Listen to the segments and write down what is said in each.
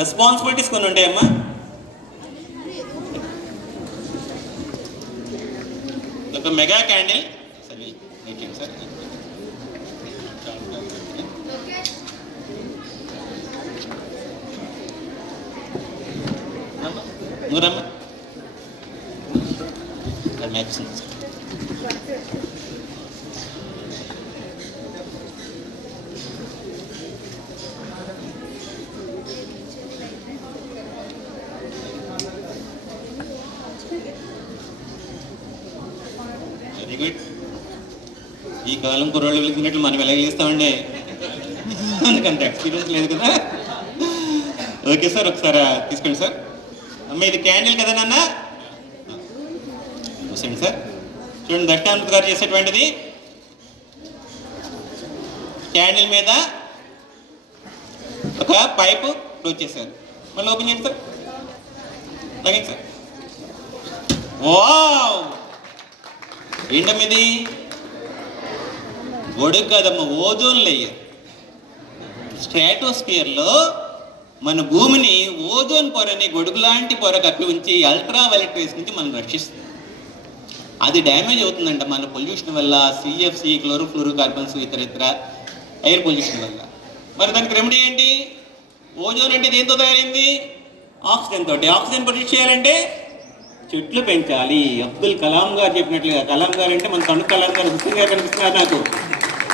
Responsibilities కొన్ని ఉంటాయమ్మా. ఒక mega candle సరే సార్ నూరమ్మ మ్యాక్సిమం వెరీ గుడ్. ఈ కాలం కుర్రాళ్ళు వెలిగినట్లు మనం ఎలా వెలిగిస్తామండి, అందుకంత ఎక్స్పీరియన్స్ లేదు కదా. ఓకే సార్, ఒకసారి తీసుకోండి సార్. అమ్మ ఇది క్యాండిల్ కదా నాన్న, చూసండి సార్. చూడండి దక్షిణామూర్తి గారు చేసేటువంటిది క్యాండిల్ మీద ఒక పైపు క్లోజ్ చేశారు. మళ్ళీ ఓపెన్ చేయండి సార్, లాగండి సార్. వావ్, ఏంటమ్మా ఇది? గొడుగు కాదమ్మా, ఓజోన్ లేయర్. స్ట్రాటోస్ఫియర్లో మన భూమిని ఓజోన్ పొరని గొడుగు లాంటి పొర కప్పి ఉంచి అల్ట్రా వైలెట్ రేస్ నుంచి మనం రక్షిస్తుంది. అది డ్యామేజ్ అవుతుందంట మన పొల్యూషన్ వల్ల, సిఎఫ్సి, క్లోరోఫ్లోరోకార్బన్స్, ఇతర ఎయిర్ పొల్యూషన్ వల్ల. మరి దానికి రెమెడీ ఏంటి? ఓజోన్ అంటే దేంతో తయారైంది? ఆక్సిజన్ తోటి. ఆక్సిజన్ ప్రొడ్యూస్ చేయాలంటే చెట్లు పెంచాలి. అబ్దుల్ కలాం గారు చెప్పినట్లుగా, కలాం గారు అంటే మన తణుకు కలాం గారు ముఖ్యంగా కనిపిస్తున్నారు నాకు.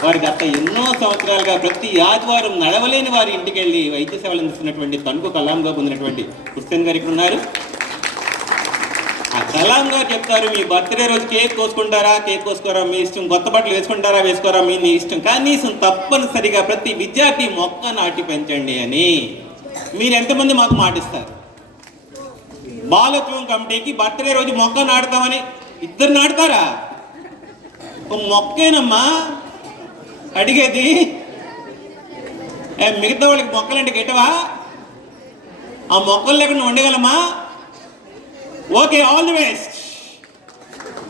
వారి గత ఎన్నో సంవత్సరాలుగా ప్రతి ఆదివారం నడవలేని వారి ఇంటికి వెళ్ళి వైద్య సేవలు అందిస్తున్నటువంటి తణుకు కలాంగా పొందినటువంటి హుస్సేన్ గారు ఇక్కడ ఉన్నారు. ఆ కలాం గారు చెప్తారు, మీ బర్త్డే రోజు కేక్ కోసుకుంటారా, కేక్ కోసుకోరా మీ ఇష్టం, కొత్త బట్టలు వేసుకుంటారా, వేసుకోరా మీ ఇష్టం, కనీసం తప్పనిసరిగా ప్రతి విద్యార్థి మొక్క నాటి పెంచండి అని. మీరు ఎంతమంది మాకు మాటిస్తారు? బాలోత్సవం కమిటీకి బర్త్డే రోజు మొక్క నాటుతామని ఇద్దరు నాటుతారా? మొక్కేనమ్మా అడిగేది. మిగతా వాళ్ళకి మొక్కలంటే గెట్టవా? ఆ మొక్కలు లేకుండా ఉండగలమా? Okay, all the best.